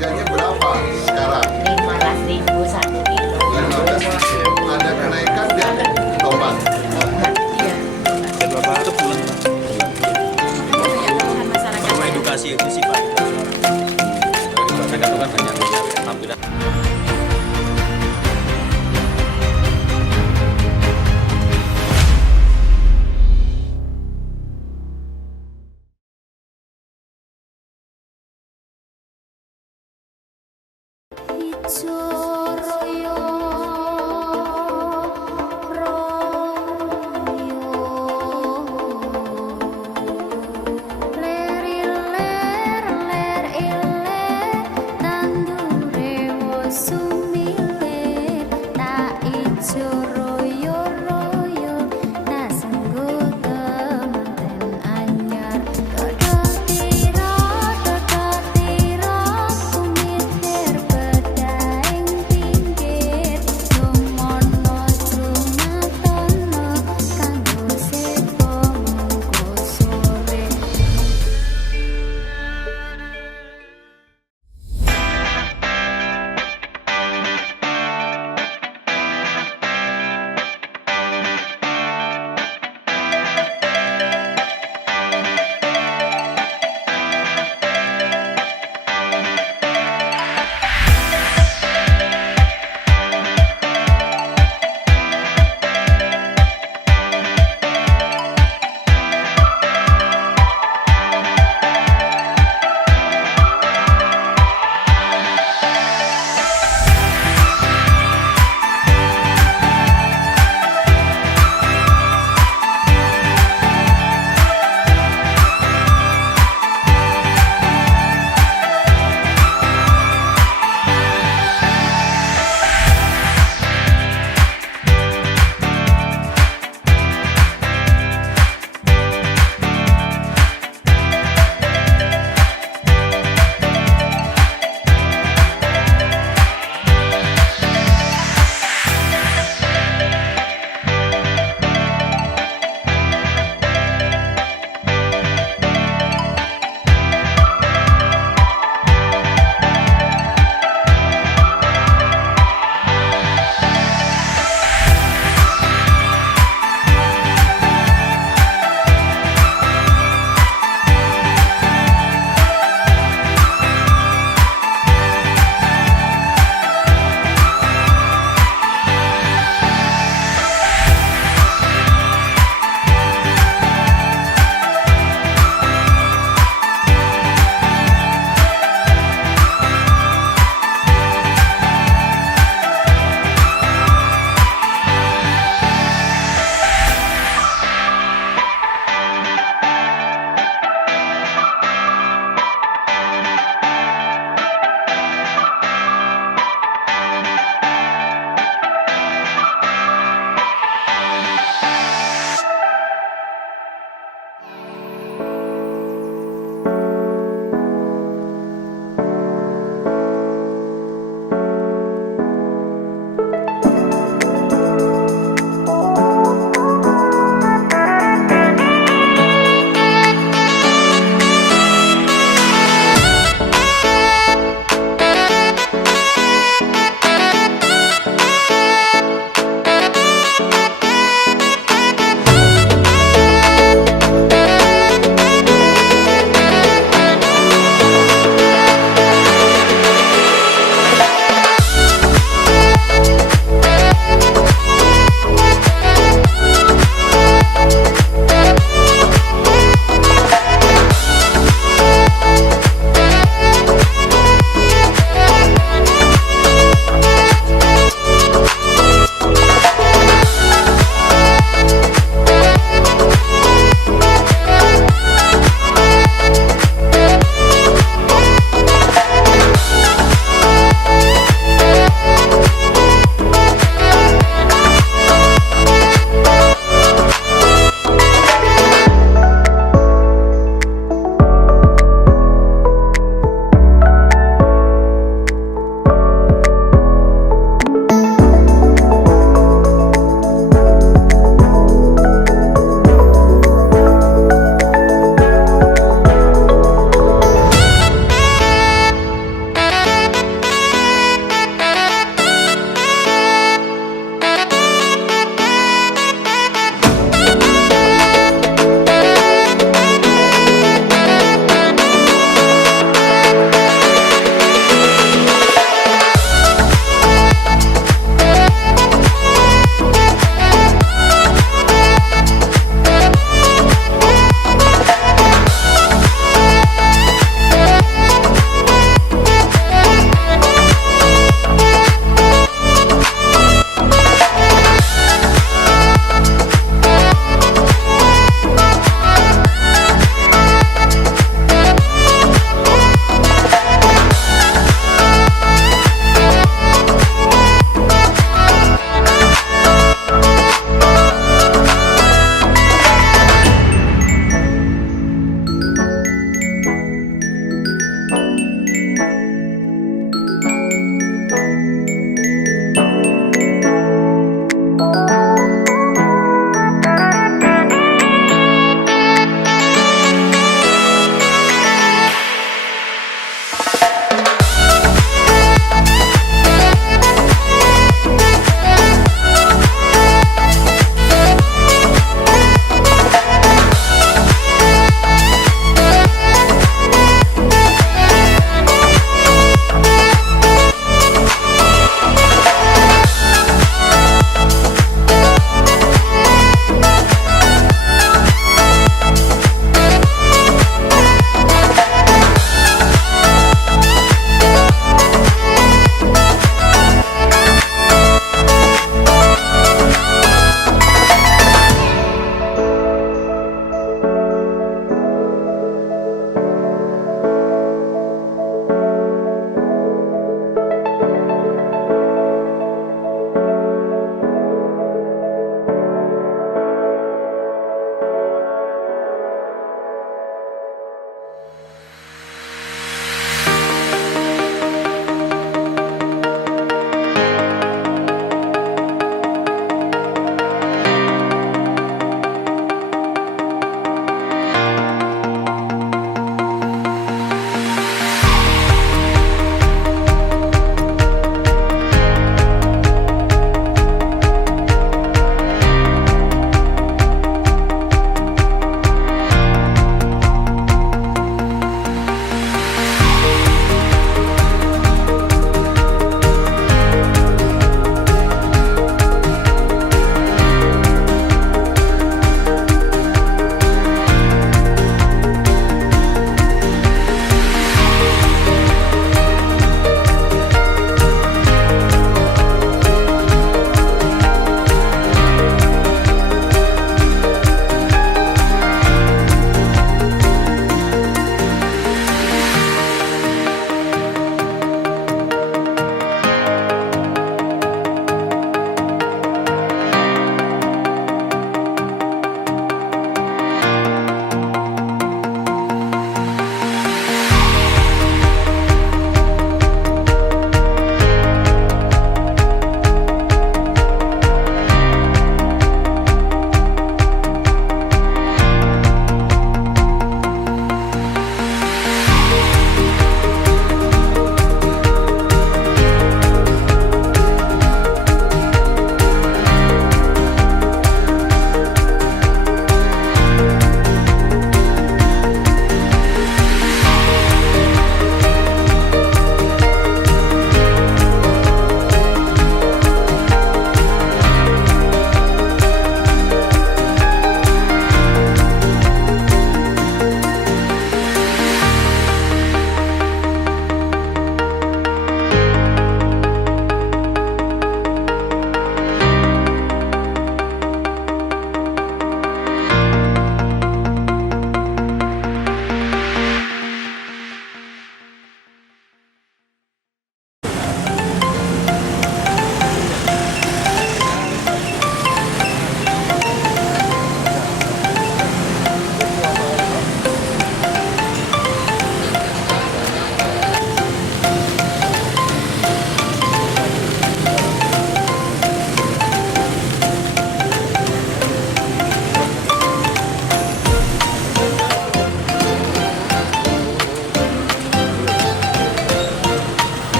harganya berapa sekarang? 15.000 1 kilo. 15.000. Ada kenaikan nggak? Tomat. Iya. Dan Bapak itu pulang sama edukasi itu sih Pak. Mereka tuh kan banyak alhamdulillah.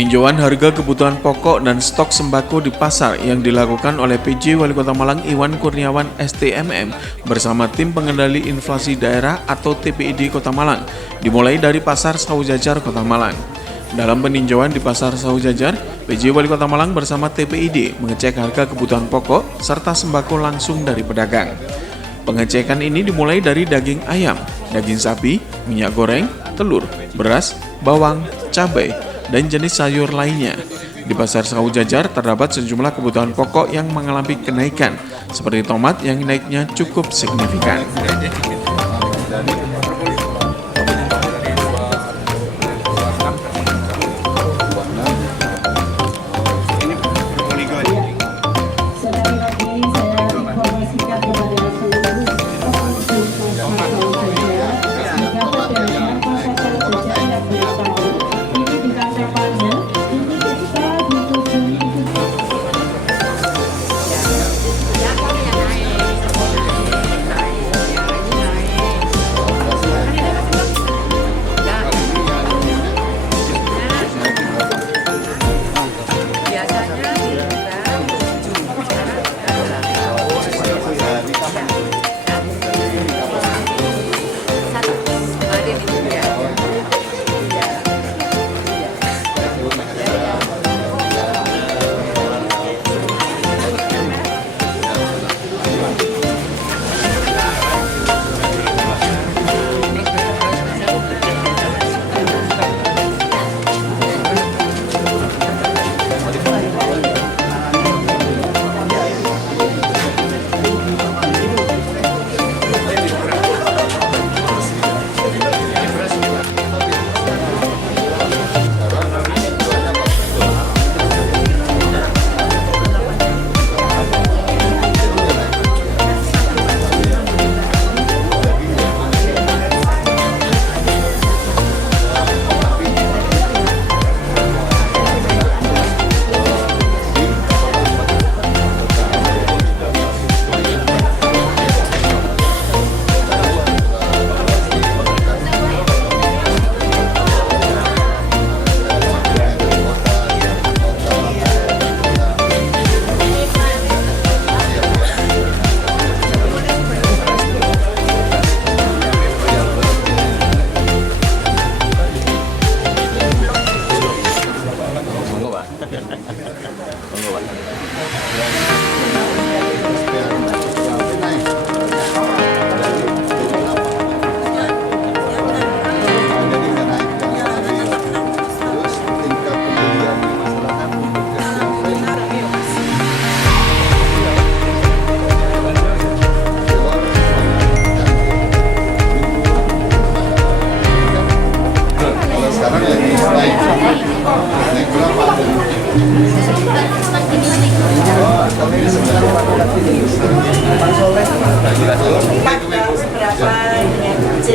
Peninjauan harga kebutuhan pokok dan stok sembako di pasar yang dilakukan oleh PJ Wali Kota Malang Iwan Kurniawan STMM bersama tim pengendali inflasi daerah atau TPID Kota Malang dimulai dari Pasar Saujajar Kota Malang. Dalam peninjauan di Pasar Saujajar, PJ Wali Kota Malang bersama TPID mengecek harga kebutuhan pokok serta sembako langsung dari pedagang. Pengecekan ini dimulai dari daging ayam, daging sapi, minyak goreng, telur, beras, bawang, cabai, dan jenis sayur lainnya. Di Pasar Saujajar terdapat sejumlah kebutuhan pokok yang mengalami kenaikan, seperti tomat yang naiknya cukup signifikan.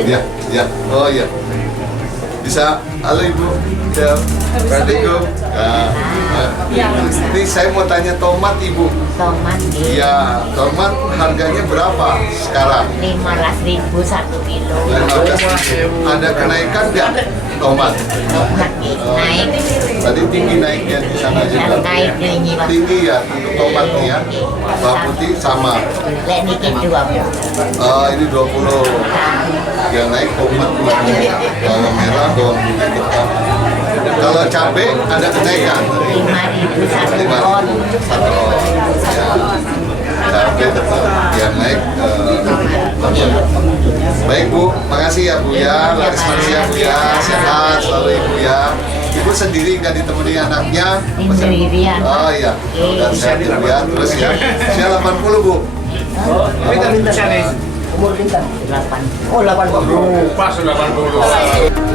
Ya, ya, oh ya. Bisa, halo Ibu. Ya, Assalamualaikum. Ini saya mau tanya tomat Ibu. Tomat Iya, tomat harganya berapa sekarang? 15.000 1 kilo. 15.000. Ada kenaikan nggak tomat? Tomat naik. Tadi tinggi naiknya di sana juga. Naik tinggi Mas. Tinggi ya untuk tomat nih ya. Bawang putih sama. Lek niki 20. Oh, ini 20. Yang naik tomat bawang merah, bawang putih hitam. Kalau cabai ada kenaikan. 5.000 1 Lima ton. ribu satu ton. Ya. Cabai tetap yang naik. Baik Bu, makasih ya Bu ya. Laris manis ya Bu ya. Sehat selalu Ibu ya. Ibu sendiri nggak ditemani anaknya? Sendirian. Oh iya, dan sehat Ibu ya. Terus ya, saya 80 Bu. Umur kita 8. Oh 80. Pas 80.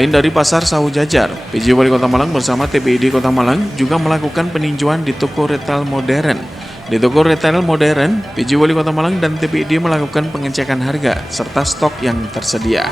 Selain dari Pasar Sawo Jajar, PJ Wali Kota Malang bersama TPID Kota Malang juga melakukan peninjauan di toko retail modern. Di toko retail modern, PJ Wali Kota Malang dan TPID melakukan pengecekan harga serta stok yang tersedia.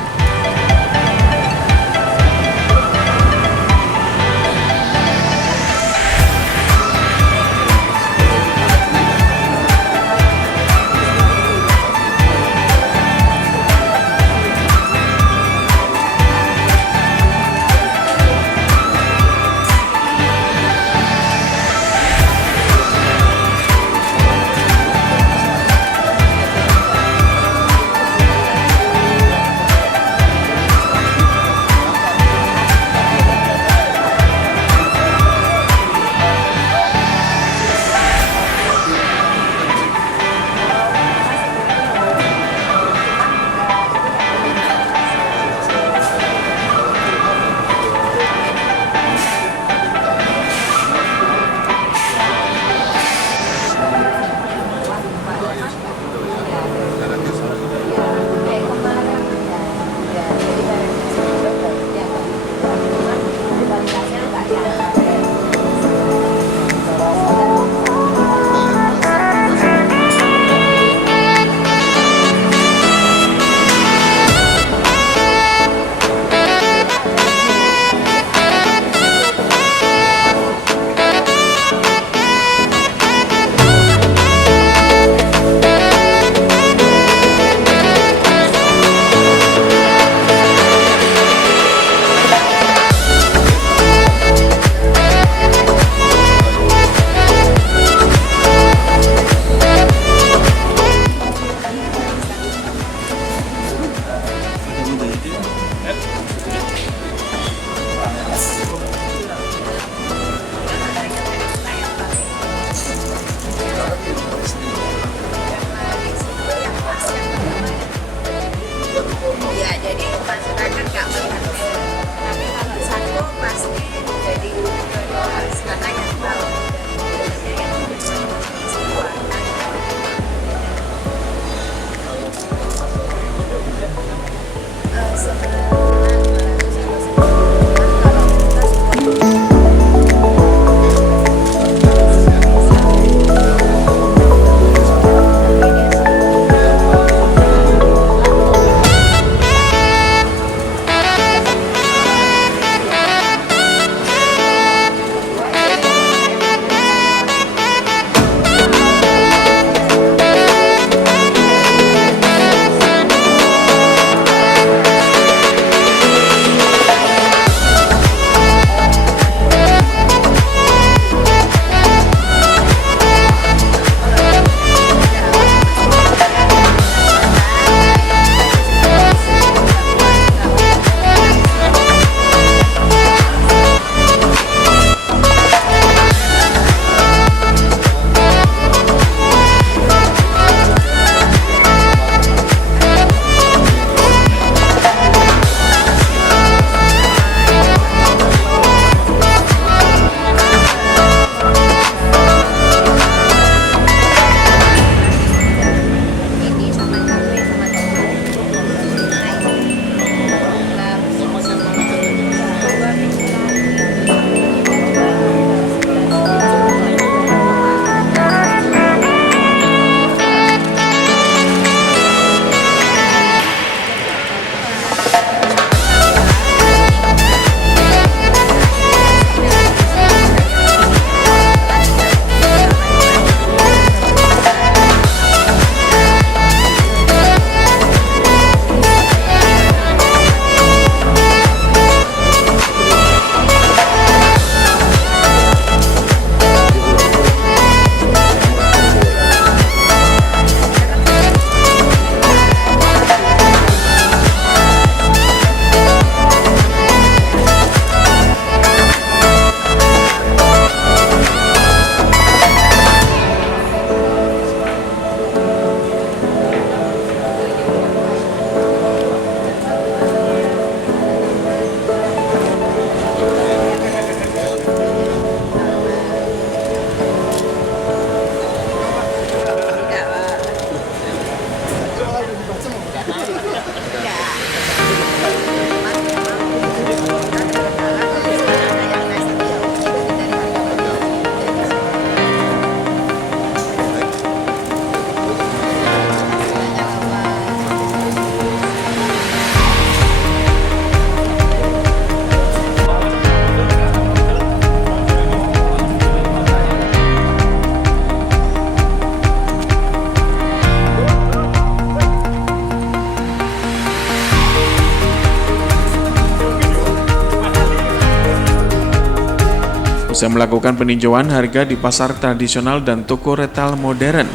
Usai melakukan peninjauan harga di pasar tradisional dan toko retail modern,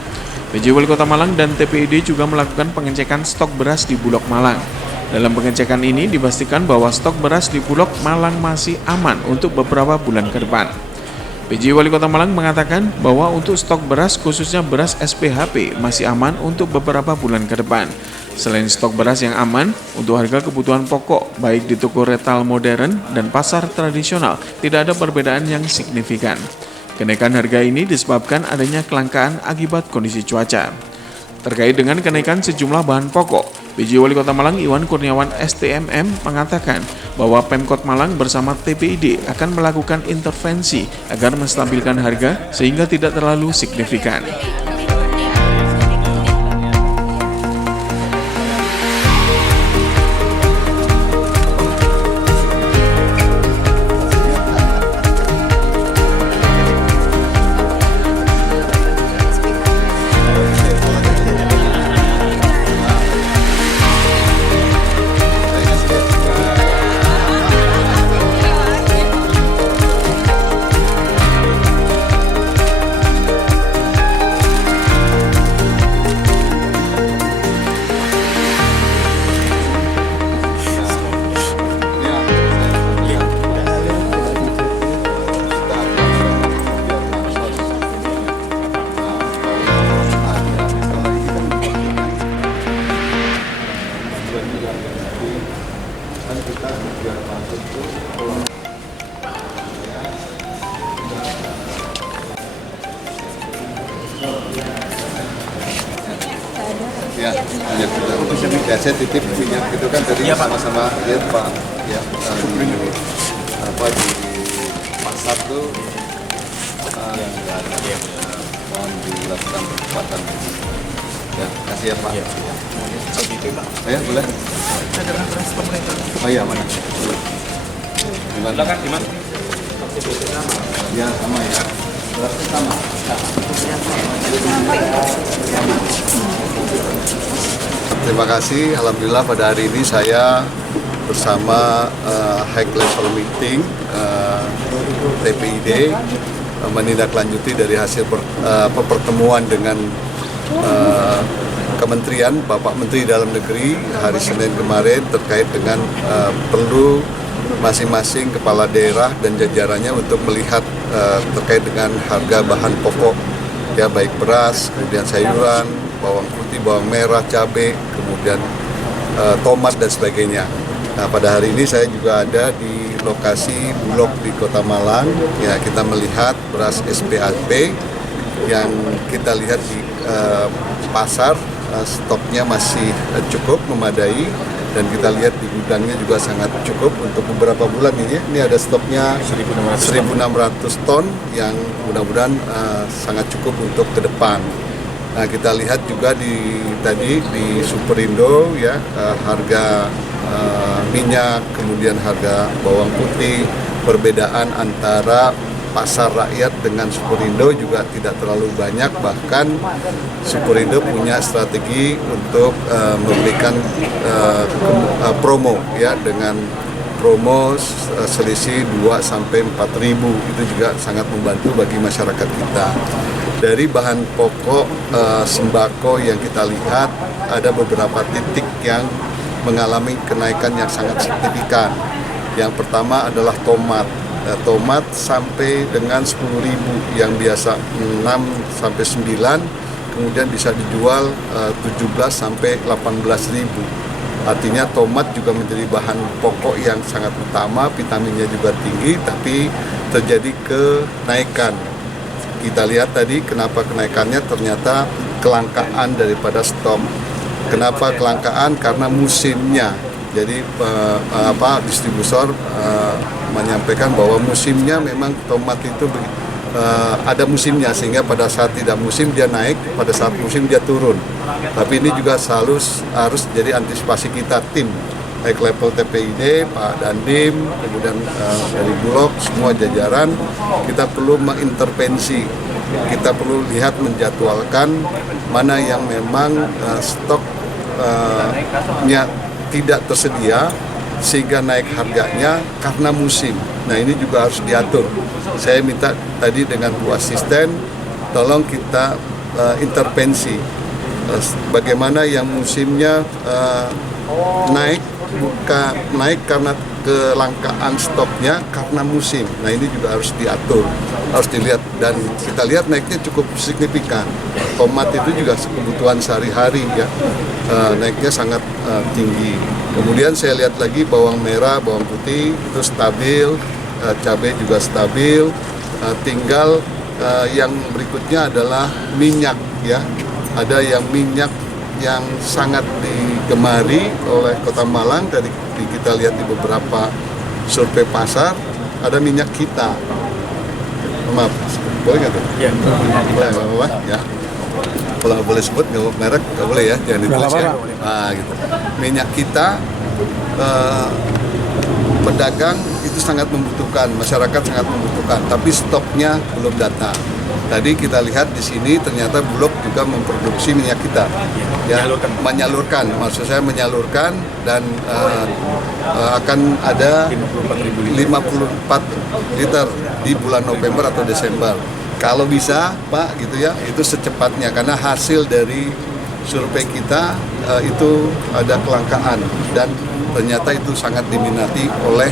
PJ Wali Kota Malang dan TPID juga melakukan pengecekan stok beras di Bulog Malang. Dalam pengecekan ini dipastikan bahwa stok beras di Bulog Malang masih aman untuk beberapa bulan ke depan. PJ Wali Kota Malang mengatakan bahwa untuk stok beras khususnya beras SPHP masih aman untuk beberapa bulan ke depan. Selain stok beras yang aman, untuk harga kebutuhan pokok baik di toko retail modern dan pasar tradisional tidak ada perbedaan yang signifikan. Kenaikan harga ini disebabkan adanya kelangkaan akibat kondisi cuaca. Terkait dengan kenaikan sejumlah bahan pokok, PJ Wali Kota Malang Iwan Kurniawan STMM mengatakan bahwa Pemkot Malang bersama TPID akan melakukan intervensi agar menstabilkan harga sehingga tidak terlalu signifikan. Ya, minyak kita. Ya, saya titip minyak itu kan tadi sama-sama lihat Pak. Ya, di pasar tuh mohon dilakukan percepatan. Ya, kasih ya Pak. Ya, boleh. Oh iya, mana? Silakan, Iman. Ya, sama ya. Berarti sama. Terima kasih. Alhamdulillah pada hari ini saya bersama high level meeting TPID menindaklanjuti dari hasil pertemuan dengan Kementerian Bapak Menteri Dalam Negeri hari Senin kemarin terkait dengan perlu masing-masing kepala daerah dan jajarannya untuk melihat terkait dengan harga bahan pokok ya, baik beras, kemudian sayuran, bawang putih, bawang merah, cabai, kemudian tomat dan sebagainya. Nah, pada hari ini saya juga ada di lokasi Bulog di Kota Malang. Ya, kita melihat beras SPHP yang kita lihat di pasar stoknya masih cukup memadai, dan kita lihat di gudangnya juga sangat cukup untuk beberapa bulan ini. Ini ada stoknya 1.600 ton yang mudah-mudahan sangat cukup untuk ke depan. Nah, kita lihat juga tadi di Superindo ya, harga minyak, kemudian harga bawang putih, perbedaan antara pasar rakyat dengan Superindo juga tidak terlalu banyak, bahkan Superindo punya strategi untuk memberikan promo ya, dengan promo selisih 2-4 ribu, itu juga sangat membantu bagi masyarakat kita. Dari bahan pokok sembako yang kita lihat ada beberapa titik yang mengalami kenaikan yang sangat signifikan. Yang pertama adalah tomat. Tomat sampai dengan 10.000 yang biasa 6-9, kemudian bisa dijual 17-18.000. Artinya tomat juga menjadi bahan pokok yang sangat utama, vitaminnya juga tinggi, tapi terjadi kenaikan. Kita lihat tadi kenapa kenaikannya, ternyata kelangkaan daripada stok. Kenapa kelangkaan? Karena musimnya. Jadi distributor menyampaikan bahwa musimnya memang tomat itu ada musimnya, sehingga pada saat tidak musim dia naik, pada saat musim dia turun. Tapi ini juga harus jadi antisipasi kita, tim baik level TPID, Pak Dandim, kemudian dari Bulog, semua jajaran, kita perlu mengintervensi. Kita perlu lihat, menjadwalkan mana yang memang stoknya tidak tersedia, sehingga naik harganya karena musim. Nah ini juga harus diatur. Saya minta tadi dengan Bu Asisten, tolong kita intervensi bagaimana yang musimnya naik karena kelangkaan stoknya karena musim. Nah ini juga harus diatur, harus dilihat, dan kita lihat naiknya cukup signifikan. Tomat itu juga kebutuhan sehari-hari ya, naiknya sangat tinggi. Kemudian saya lihat lagi bawang merah, bawang putih itu stabil, cabai juga stabil. Tinggal yang berikutnya adalah minyak ya. Ada yang minyak yang sangat digemari oleh Kota Malang, dari kita lihat di beberapa survei pasar, ada minyak kita. Maaf, boleh nggak tuh? Ya. Boleh, Bapak? Ya. Kalau nggak boleh sebut, nggak merek, nggak boleh ya, jangan ditulis ya. Nah, gitu. Minyak kita, pedagang itu sangat membutuhkan, masyarakat sangat membutuhkan, tapi stoknya belum datang. Tadi kita lihat di sini ternyata Bulog juga memproduksi minyak kita, ya, menyalurkan, maksud saya menyalurkan, dan akan ada 54 liter di bulan November atau Desember. Kalau bisa, Pak, gitu ya, itu secepatnya, karena hasil dari survei kita itu ada kelangkaan, dan ternyata itu sangat diminati oleh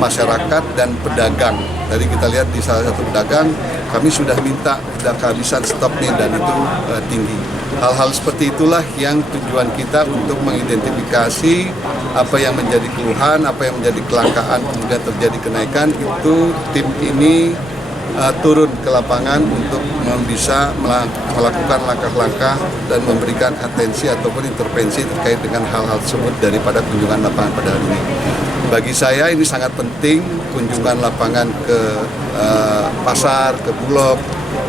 masyarakat dan pedagang. Tadi kita lihat di salah satu pedagang, kami sudah minta, sudah kehabisan stoknya, dan itu tinggi. Hal-hal seperti itulah yang tujuan kita untuk mengidentifikasi apa yang menjadi keluhan, apa yang menjadi kelangkaan, kemudian terjadi kenaikan. Itu tim ini turun ke lapangan untuk bisa melakukan langkah-langkah dan memberikan atensi ataupun intervensi terkait dengan hal-hal tersebut daripada kunjungan lapangan pada hari ini. Bagi saya ini sangat penting kunjungan lapangan ke pasar, ke Bulog,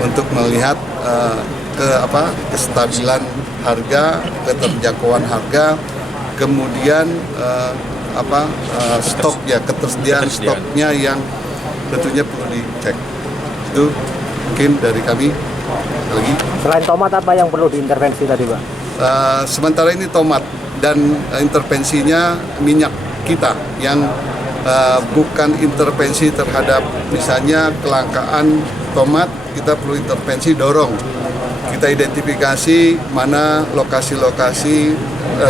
untuk melihat kestabilan harga, keterjangkauan harga, kemudian stok ya, ketersediaan stoknya yang tentunya perlu dicek. Itu mungkin dari kami. Lagi. Selain tomat, apa yang perlu diintervensi tadi, Pak? Sementara ini tomat, dan intervensinya minyak kita yang bukan intervensi terhadap misalnya kelangkaan tomat. Kita perlu intervensi, dorong. Kita identifikasi mana lokasi-lokasi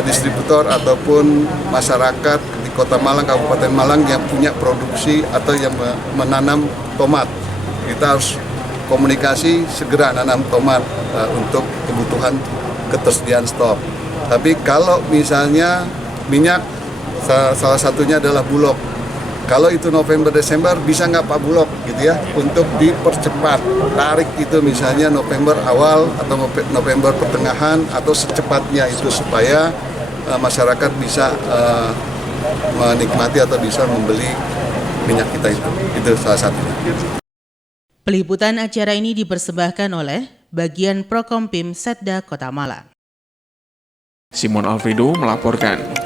distributor ataupun masyarakat di Kota Malang, Kabupaten Malang yang punya produksi atau yang menanam tomat. Kita harus komunikasi, segera nanam tomat untuk kebutuhan ketersediaan stok. Tapi kalau misalnya minyak, salah satunya adalah Bulog. Kalau itu November Desember, bisa nggak Pak Bulog gitu ya, untuk dipercepat, tarik itu misalnya November awal atau November pertengahan atau secepatnya itu, supaya masyarakat bisa menikmati atau bisa membeli minyak kita itu salah satunya. Peliputan acara ini dipersembahkan oleh Bagian Prokompim Setda Kota Malang. Simon Alfredo melaporkan.